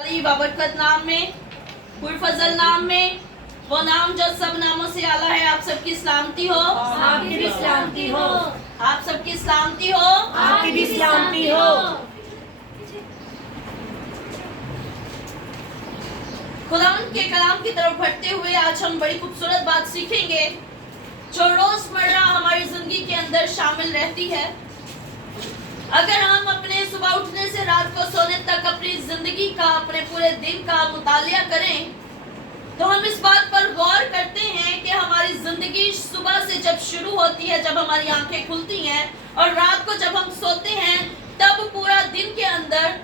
बाबरकत नाम में, पुरफजल नाम में, वो नाम जो सब नामों से आला है। आप सबकी सलामती हो, आपकी भी सलामती हो, आप सबकी सलामती हो, आपकी भी सलामती हो। खुदावंद के कलाम की तरफ बढ़ते हुए आज हम बड़ी खूबसूरत बात सीखेंगे जो रोजमर्रा हमारी जिंदगी के अंदर शामिल रहती है। अगर हम अपने सुबह उठने से रात को सोने तक अपनी जिंदगी का, अपने पूरे दिन का मुतालिया करें तो हम इस बात पर गौर करते हैं कि हमारी जिंदगी सुबह से जब शुरू होती है, जब हमारी आंखें खुलती हैं और रात को जब हम सोते हैं, तब पूरा दिन के अंदर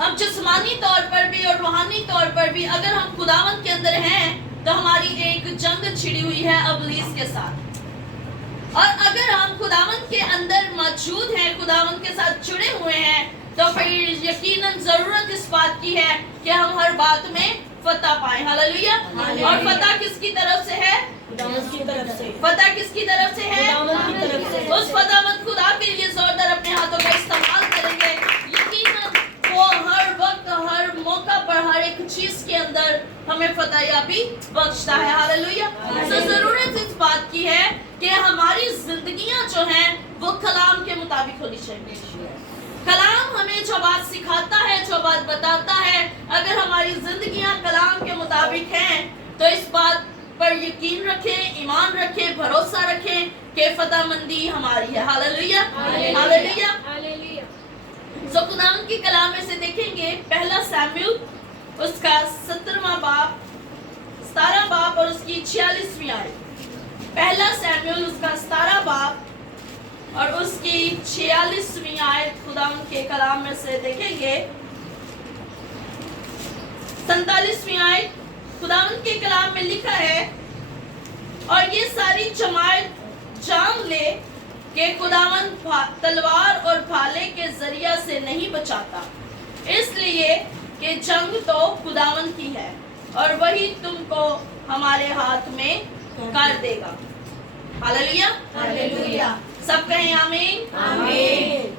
हम जिस्मानी तौर पर भी और रूहानी तौर पर भी अगर हम खुदावंद के अंदर हैं तो हमारी एक जंग छिड़ी हुई है इब्लीस के साथ। और अगर हम खुदावंद के अंदर मौजूद हैं, खुदावंद के साथ जुड़े हुए हैं, तो फिर यकीनन जरूरत इस बात की है कि हम हर बात में फतह पाएं। हालेलुया। और फतह किसकी तरफ से है? खुदावंद की तरफ से। फतह किसकी तरफ से है? खुदावंद की तरफ से। उस फतहमंद खुदा के लिए जोरदार अपने हाथों का इस्तेमाल करेंगे। यकीनन वो हर वक्त, हर मौका पर, हर एक चीज के अंदर हमें फतह याबी बख्शता है। हालेलुया। तो जरूरत इस बात की है कि हमारी जिंदगियां जो हैं वो कलाम के मुताबिक होनी चाहिए। कलाम हमें जो बात सिखाता है, जो बात बताता है, अगर हमारी जिंदगियां कलाम के मुताबिक हैं तो इस बात पर यकीन रखें, ईमान रखें, भरोसा रखें कि फतहमंदी हमारी है। हालेलुया। हालेलुया। तो खुदावंद की कलाम में से देखेंगे पहला शमूएल उसका 17वां बाब, 17 बाब और उसकी 46वीं आयत। पहला शमूएल उसका 17 बाब और उसकी 46वीं आयत खुदावंद के कलाम में से देखेंगे। 47वीं आयत खुदावंद के कलाम में लिखा है, और ये सारी जमात जान ले कि खुदावंद तलवार और भाले के जरिया से नहीं बचाता, इसलिए कि जंग तो खुदावंद की है और वही तुमको हमारे हाथ में कर देगा। हालेलुया। हालेलुया। सब कहें आमीन। आमीन।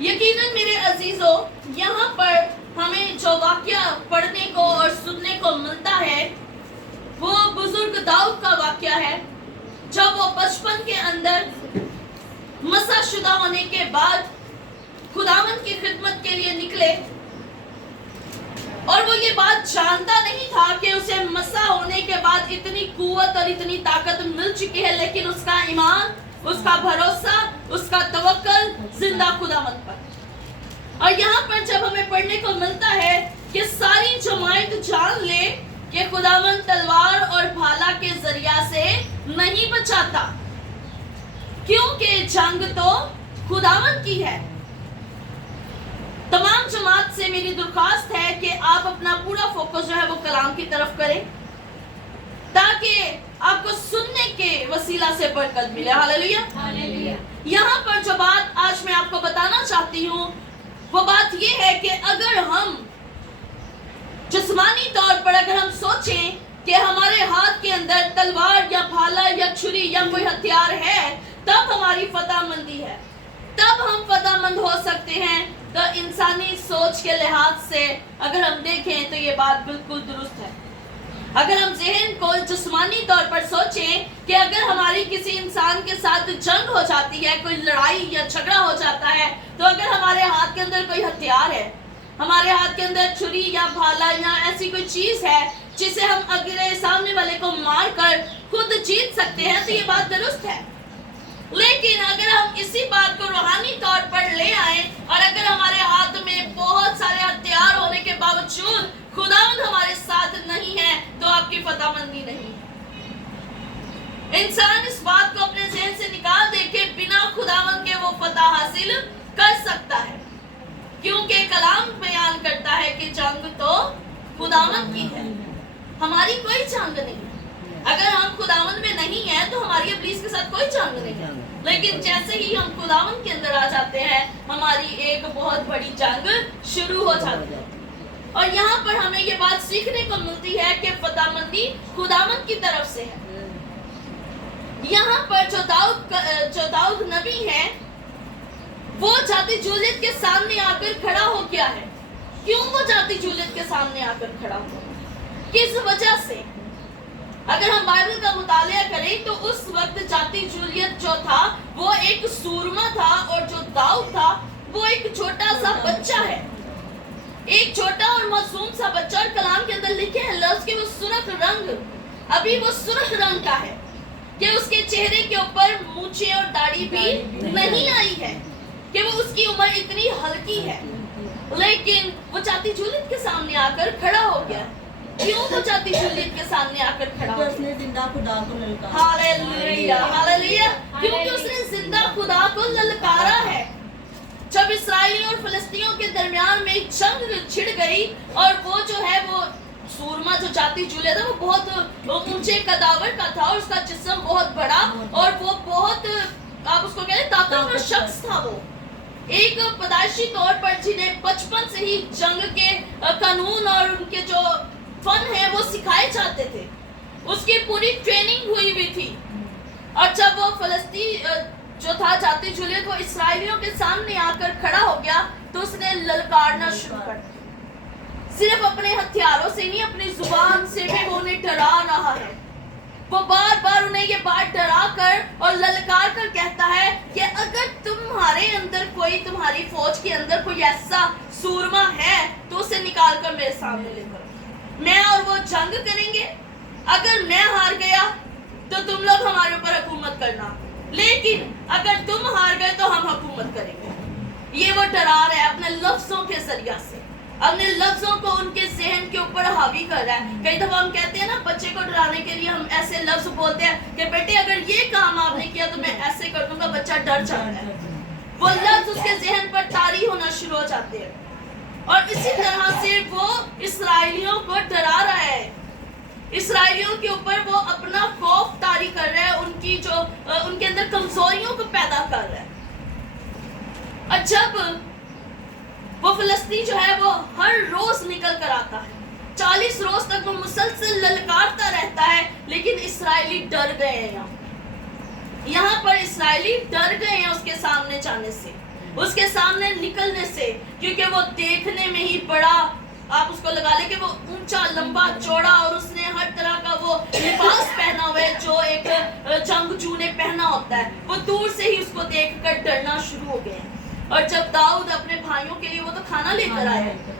यकीनन मेरे अजीजों, यहाँ पर हमें जो वाक्य पढ़ने को और सुनने को मिलता है वो बुजुर्ग दाऊद का वाक्य है, जब वो बचपन के अंदर मसाशुदा होने के बाद खुदावंद की खिदमत के लिए निकले और वो ये बात जानता नहीं था कि उसे मसा होने के बाद इतनी कुव्वत और इतनी ताकत मिल चुकी है, लेकिन उसका ईमान, उसका भरोसा, उसका तवक्कल जिंदा खुदावंद पर। और यहाँ पर जब हमें पढ़ने को मिलता है कि सारी जमात जान ले कि खुदावंद तलवार और भाला के जरिया से नहीं बचाता, क्योंकि जंग तो खुदावंद की है। तमाम जमात से मेरी दरख्वास्त है कि आप अपना पूरा फोकस जो है वो कलाम की तरफ करें, ताकि आपको सुनने के वसीला से बरकत मिले। हालेलुया। हालेलुया। यहाँ पर जो बात आज मैं आपको बताना चाहती हूँ वो बात ये है कि अगर हम जिस्मानी तौर पर अगर हम सोचें कि हमारे हाथ के अंदर तलवार या भाला या छुरी या कोई हथियार है, तब हमारी फतहमंदी है, तब हम फतहमंद हो सकते हैं, तो इंसानी सोच के लिहाज से अगर हम देखें तो ये बात बिल्कुल दुरुस्त है। अगर हम ज़हन को जिस्मानी तौर पर सोचें कि अगर हमारी किसी इंसान के साथ जंग हो जाती है, कोई लड़ाई या झगड़ा हो जाता है, तो अगर हमारे हाथ के अंदर कोई हथियार है, हमारे हाथ के अंदर छुरी या भाला या ऐसी कोई चीज है जिसे हम अगले सामने वाले को मार कर खुद जीत सकते हैं, तो ये बात दुरुस्त है। लेकिन अगर हम इसी बात को रूहानी तौर पर ले आए और अगर हमारे हाथ में बहुत सारे हथियार होने के बावजूद खुदावंद हमारे साथ नहीं है, तो आपकी फतहमंदी नहीं है। इंसान इस बात को अपने ज़हन से निकाल दे कि बिना खुदावंद के वो फतह हासिल कर सकता है, क्योंकि कलाम बयान करता है कि जंग तो खुदावंद की है, हमारी कोई जंग नहीं है। अगर हम खुदावंद में नहीं हैं तो हमारी इब्लीस के साथ कोई जंग नहीं है, लेकिन जैसे ही हम खुदावंद के अंदर आ जाते हैं हमारी एक बहुत बड़ी जंग शुरू हो जाती है। और यहाँ पर हमें ये बात सीखने को मिलती है कि फतहमंदी खुदावंद की तरफ से है। यहाँ पर जो दाऊद नबी है वो जाति जूलियत के सामने आकर खड़ा हो गया है क्यों वो जाति जूलियत के सामने आकर खड़ा हुआ, किस वजह से? अगर हम बाइबल का मुतालिया करें तो उस वक्त जाति जूलियत जो था वो एक सूरमा था, और जो दाऊद था वो एक छोटा सा बच्चा है, एक छोटा और मासूम सा बच्चा। और कलाम के अंदर लिखे हैं लफ्ज कि वो सुर्ख रंग, अभी वो सुर्ख रंग का है, कि उसके चेहरे के ऊपर मूछें और दाढ़ी भी नहीं आई है, कि वो उसकी उम्र इतनी हल्की है। लेकिन वो जाति जूलियत के सामने आकर खड़ा हो गया। क्यों वो जाति जूलियत के सामने आकर खड़ा हो गया? उसने जिंदा खुदा को ललकारा। Hallelujah, hallelujah. क्योंकि उसने जिंदा खुदा को ललकारा है। जब इस्राएलियों और फिलिस्तीनियों के दरमियान में एक जंग छिड़ गई, और वो जो है वो सूरमा जो जाति जूलियत था वो बहुत ऊंचे कदावर का था, और उसका जिस्म बहुत बड़ा, और वो बहुत आप उसको कहते हैं ताकतवर शख्स था। वो एक पैदाइशी तौर पर जिन्हें बचपन से ही जंग के कानून और उनके जो फन है वो सिखाए जाते थे, उसकी पूरी ट्रेनिंग हुई हुई थी। और जब वो फलस्तीन जो था जाति जूलियत वो इसराइलियों के सामने आकर खड़ा हो गया, तो उसने ललकारना शुरू कर दिया। सिर्फ अपने हथियारों से नहीं, अपनी जुबान से भी वो उन्हें डरा रहा है। वो बार बार उन्हें ये बात डरा कर और ललकार कर कहता है कि अगर तुम्हारे अंदर कोई, तुम्हारी फौज के अंदर कोई ऐसा सूरमा है तो उसे निकाल कर मेरे सामने लेकर, मैं और वो जंग करेंगे। अगर मैं हार गया तो तुम लोग हमारे ऊपर हुकूमत करना, लेकिन अगर तुम हार गए तो हम हुकूमत करेंगे। ये वो डरा रहा है अपने लफ्जों के जरिया से, अपने लफ्जों को उनके जहन के ऊपर हावी कर रहा है। कई दफा हम कहते हैं ना, बच्चे को डराने के लिए हम ऐसे लफ्ज बोलते हैं कि बेटे अगर ये काम आपने किया तो मैं ऐसे कर दूंगा, बच्चा डर जाता है। वो लफ्ज उसके जहन पर तारी होना शुरू हो जाते हैं, और इसी तरह से वो इसराइलियों को डरा रहा है। इसराइलियों के ऊपर वो अपना खौफ तारी कर रहा है, उनकी जो उनके अंदर कमजोरियों को पैदा कर रहा है। और जब वो फिलिस्ती जो है वो हर रोज निकल कर आता है, 40 रोज तक वो मुसलसल ललकारता रहता है, लेकिन इसराइली डर गए हैं। यहाँ पर इसराइली डर गए हैं उसके सामने जाने से, उसके सामने निकलने से, क्योंकि वो देखने में ही बड़ा, आप उसको लगा ले कि वो ऊंचा लंबा चौड़ा, और उसने हर तरह का वो लिबास पहना हुआ है जो एक जंगजू ने पहना होता है। वो दूर से ही उसको देखकर डरना शुरू हो गए। और जब दाऊद अपने भाइयों के लिए, वो तो खाना लेकर आया है,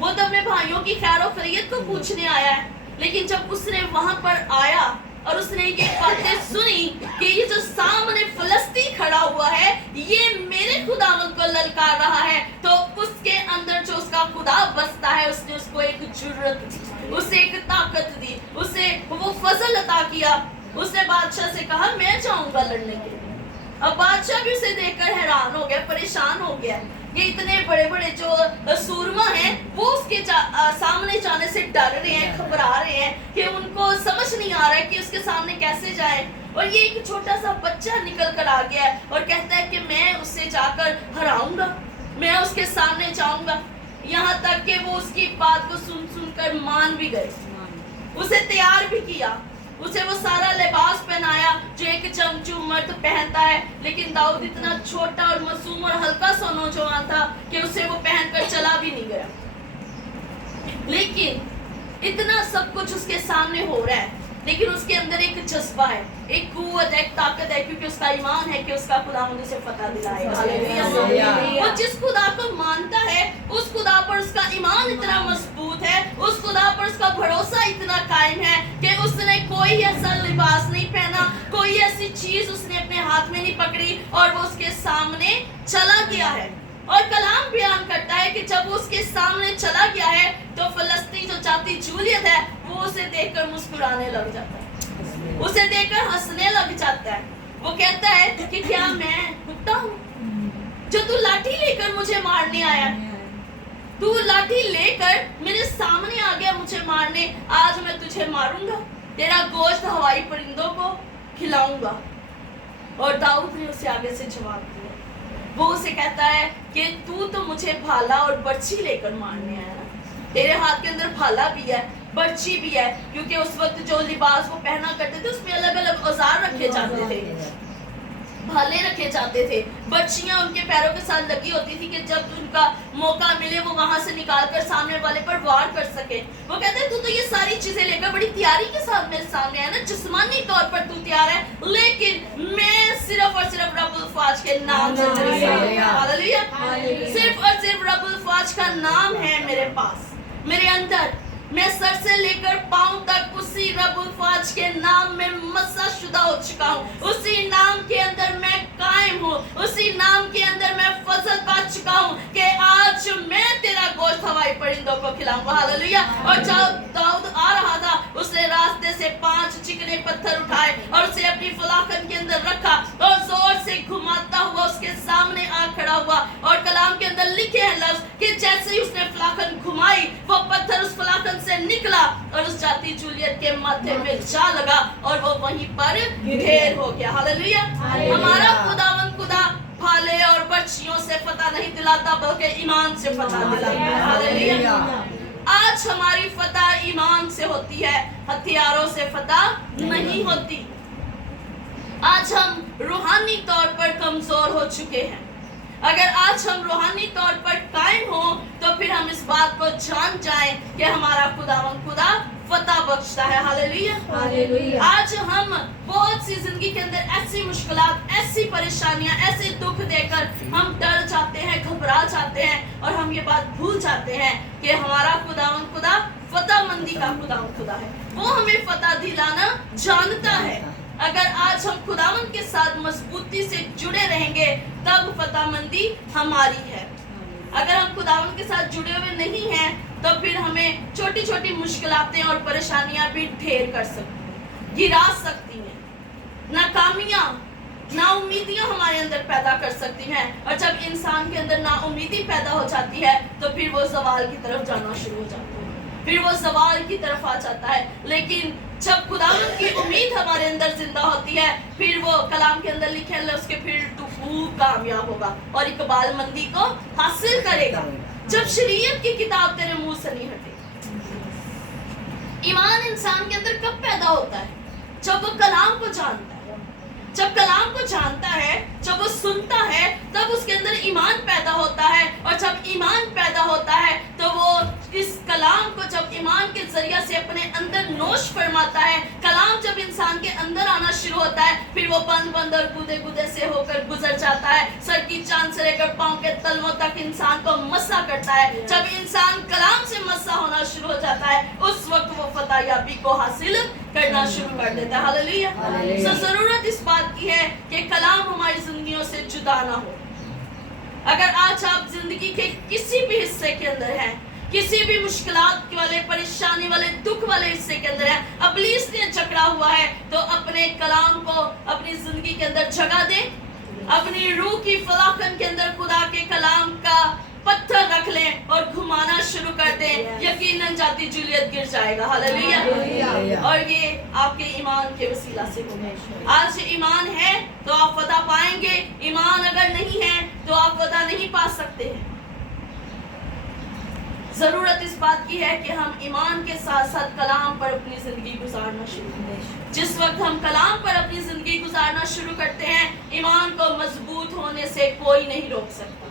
वो तो अपने भाइयों की खैर और खैरियत को पूछने आया है, लेकिन जब उसने वहां पर आया और उसने ये बातें सुनी कि ये जो सामने फिलिस्ती खड़ा हुआ है ये मेरे खुदावंद को ललकार रहा है, तो उसके अंदर जो उसका खुदा बसता है उसने उसको एक जुर्रत दी, उसे एक ताकत दी, उसे वो फजल अता किया। उसने बादशाह से कहा मैं जाऊंगा लड़ने के लिए। अब बादशाह भी उसे देखकर हैरान हो गया, परेशान हो गया। ये इतने बड़े बड़े जो सूरमा हैं वो उसके सामने जाने से डर रहे हैं, घबरा रहे हैं कि उनको समझ नहीं आ रहा है कि उसके सामने कैसे जाए। और ये एक छोटा सा बच्चा निकल कर आ गया है और कहता है कि मैं उससे जाकर हराऊंगा, मैं उसके सामने जाऊंगा। यहाँ तक कि वो उसकी बात को सुन सुनकर मान भी गए, उसे तैयार भी किया, उसे वो सारा लिबास पहनाया जो एक जंगजू मर्द पहनता है। लेकिन दाऊद इतना छोटा और मासूम और हल्का सा नौजवान था कि उसे वो पहनकर चला भी नहीं गया। लेकिन इतना सब कुछ उसके सामने हो रहा है, लेकिन उसके अंदर एक जज्बा है, एक कुव्वत है, एक ताकत है, क्योंकि उसका ईमान है कि उसका खुदा उसे फतह दिलाएगा। हालेलुया। वो जिस खुदा को मानता है उस खुदा पर उसका ईमान इतना मजबूत है, उस खुदा पर उसका भरोसा इतना कायम है कि उसने कोई ऐसा लिबास नहीं पहना, कोई ऐसी चीज उसने अपने हाथ में नहीं पकड़ी, और वो उसके सामने चला गया है। और कलाम बयान करता है कि जब वो उसके सामने चला गया है तो फिलिस्ती जो जाति जूलियत है वो उसे देखकर मुस्कुराने लग जाता है, उसे देखकर हंसने लग जाता है। वो कहता है कि क्या मैं कुत्ता हूँ जो तू लाठी लेकर मुझे मारने आया? तू लाठी लेकर मेरे सामने आ गया मुझे मारने, आज मैं तुझे मारूंगा, तेरा गोश्त हवाई परिंदों को खिलाऊंगा। और दाऊद ने उसे आगे से जवाब दिया, वो उसे कहता है कि तू तो मुझे भाला और बर्छी लेकर मारने आया ना, तेरे हाथ के अंदर भाला भी है, बर्छी भी है, क्योंकि उस वक्त जो लिबास वो पहना करते थे उसमें अलग अलग औजार रखे जाते थे। भाले रखे जाते थे, बच्चियां उनके पैरों के साथ लगी होती थी कि जब उनका मौका मिले वो वहां से निकाल कर सामने वाले पर वार कर सके। वो कहते हैं तू तो ये सारी चीजें लेकर बड़ी तैयारी के साथ मेरे सामने है ना, जिस्मानी तौर पर तू तैयार है, लेकिन मैं सिर्फ और सिर्फ रब्बुल फाज के नाम से तेरे सामने। हालेलुया। सिर्फ और सिर्फ रब्बुल फाज का नाम है मेरे पास, मेरे अंदर। मैं सर से लेकर पांव तक उसी रब्बुल फाज के नाम में मसा शुदा हो चुका हूँ, उसी नाम के अंदर मैं कायम हूँ, उसी नाम के अंदर मैं फजल पा चुका हूँ कि आज मैं तेरा गोश्त हवाई परिंदों को खिलाऊंगा। हालेलुया। और जब दाऊद आ रहा था उसने रास्ते से 5 चिकने पत्थर उठाए और उसे अपनी फलाखन के अंदर रखा और जोर से घुमाता हुआ उसके सामने आ खड़ा हुआ। और कलाम के अंदर लिखे हैं लफ्ज कि जैसे ही उसने फलाखन घुमाई वो पत्थर उस फलाखन से निकला और उस जाती जूलियत के माथे में जा लगा और वो वहीं पर ढेर हो गया। हालेलुया। हमारा खुदावंद खुदा भाले और बच्चियों से फतह नहीं दिलाता बल्कि ईमान से फतह दिलाता है। हालेलुया। आज हमारी फतह ईमान से होती है, हथियारों से फतह नहीं होती। आज हम रूहानी तौर पर कमजोर हो चुके हैं। अगर आज हम रूहानी तौर पर कायम हो तो फिर हम इस बात को जान जाएं कि हमारा खुदावंद खुदा फतह बख्शता है। हालेलुया। आज हम बहुत सी जिंदगी के अंदर ऐसी मुश्किलात, ऐसी परेशानियां, ऐसे दुख देकर हम डर जाते हैं, घबरा जाते हैं और हम ये बात भूल जाते हैं कि हमारा खुदावंद खुदा फतह मंदी का खुदावंद खुदा है। वो हमें फतह दिलाना जानता है। अगर आज हम खुदावंद के साथ मजबूती से जुड़े रहेंगे तब फतहमंदी हमारी है। अगर हम खुदावंद के साथ जुड़े हुए नहीं हैं तो फिर हमें छोटी छोटी मुश्किलातें और परेशानियां भी ढेर कर सकती हैं, गिरा सकती हैं, नाकामियां, नाउमीदियां हमारे अंदर पैदा कर सकती हैं। और जब इंसान के अंदर नाउमीदी पैदा हो जाती है तो फिर वो ज़वाल की तरफ जाना शुरू हो जाता है, फिर वो ज़वाल की तरफ आ जाता है। लेकिन जब खुदावंद की उम्मीद हमारे अंदर जिंदा होती है फिर वो कलाम के अंदर लिखे हैं उसके फिर तू खूब कामयाब होगा और इकबाल मंदी को हासिल करेगा। जब शरीयत की किताब तेरे मुंह से नहीं हटेगी। ईमान इंसान के अंदर कब पैदा होता है? जब वो कलाम को जानता है। जब कलाम को जानता है, जब वो सुनता है तब उसके अंदर ईमान पैदा होता है। और जब ईमान पैदा होता है तो वो इस कलाम को जब ईमान के जरिया से अपने अंदर नोश फरमाता है, कलाम जब इंसान के अंदर आना शुरू होता है फिर वो बंद बंद और गुदे गुदे से होकर गुजर जाता है। सर की चांद से लेकर पांव के तलवों तक इंसान को मस्सा करता है। जब इंसान कलाम से मस्सा होना शुरू हो जाता है उस वक्त वो फतह याबी को हासिल करना शुरू कर देता है। हालेलुया। सो जरूरत इस बात की है कि कलाम हमारी जिंदगियों से जुदा ना हो। अगर आज आप जिंदगी के किसी भी हिस्से के अंदर हैं, किसी भी मुश्किलात वाले, परेशानी वाले, दुख वाले हिस्से के अंदर है, इब्लीस ने जकड़ा हुआ है तो अपने कलाम को अपनी जिंदगी के अंदर जगह दें। अपनी रूह की फलाखन के अंदर खुदा के कलाम का पत्थर रख लें और घुमाना शुरू कर दें। यकीनन जाती जूलियत गिर जाएगा। हालेलुया। और ये आपके ईमान के वसीला से होगा। आज ईमान है तो आप फतह पाएंगे, ईमान अगर नहीं है तो आप फतह नहीं पा सकते हैं। जरूरत इस बात की है कि हम ईमान के साथ साथ कलाम पर अपनी जिंदगी गुजारना शुरू करें। जिस वक्त हम कलाम पर अपनी जिंदगी गुजारना शुरू करते हैं ईमान को मजबूत होने से कोई नहीं रोक सकता।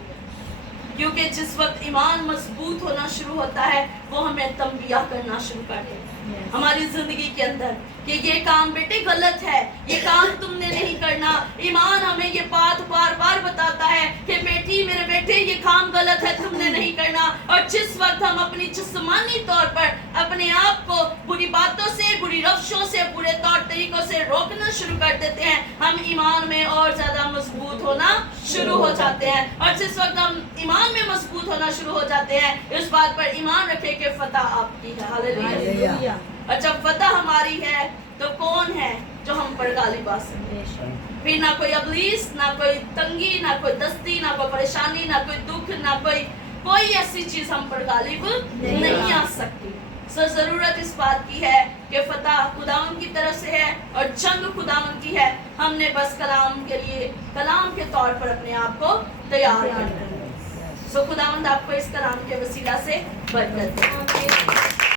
क्योंकि जिस वक्त ईमान मजबूत होना शुरू होता है वो हमें तंबिया करना शुरू कर देता है हमारी जिंदगी के अंदर कि ये काम बेटे गलत है, ये काम तुमने नहीं करना। ईमान हमें ये बात बार बार बताता है कि बेटी, मेरे बेटे, ये काम गलत है, तुमने नहीं करना। और जिस वक्त हम अपनी जिस्मानी तौर पर अपने आप को बुरी बातों से, बुरी रवशों से, बुरे तौर तरीकों से रोकना शुरू कर देते हैं, हम ईमान में और ज्यादा मजबूत होना शुरू हो जाते हैं। और जिस वक्त हम ईमान में मजबूत होना शुरू हो जाते हैं इस बात पर ईमान रखें कि फतह आपकी है। हालेलुया। और जब फतह हमारी है तो कौन है जो हम पर गालिब आ सकते? फिर ना कोई इब्लीस, ना कोई तंगी, ना कोई दस्ती, ना कोई परेशानी, ना कोई दुख, ना कोई ऐसी चीज हम पर गालिब नहीं आ सकती। सो जरूरत इस बात की है कि फतह खुदावंद की तरफ से है और जंग खुदावंद की है। हमने बस कलाम के लिए, कलाम के तौर पर अपने आप को तैयार करना है। सो खुदावंद आपको इस कलाम के वसीला से बरकत दे।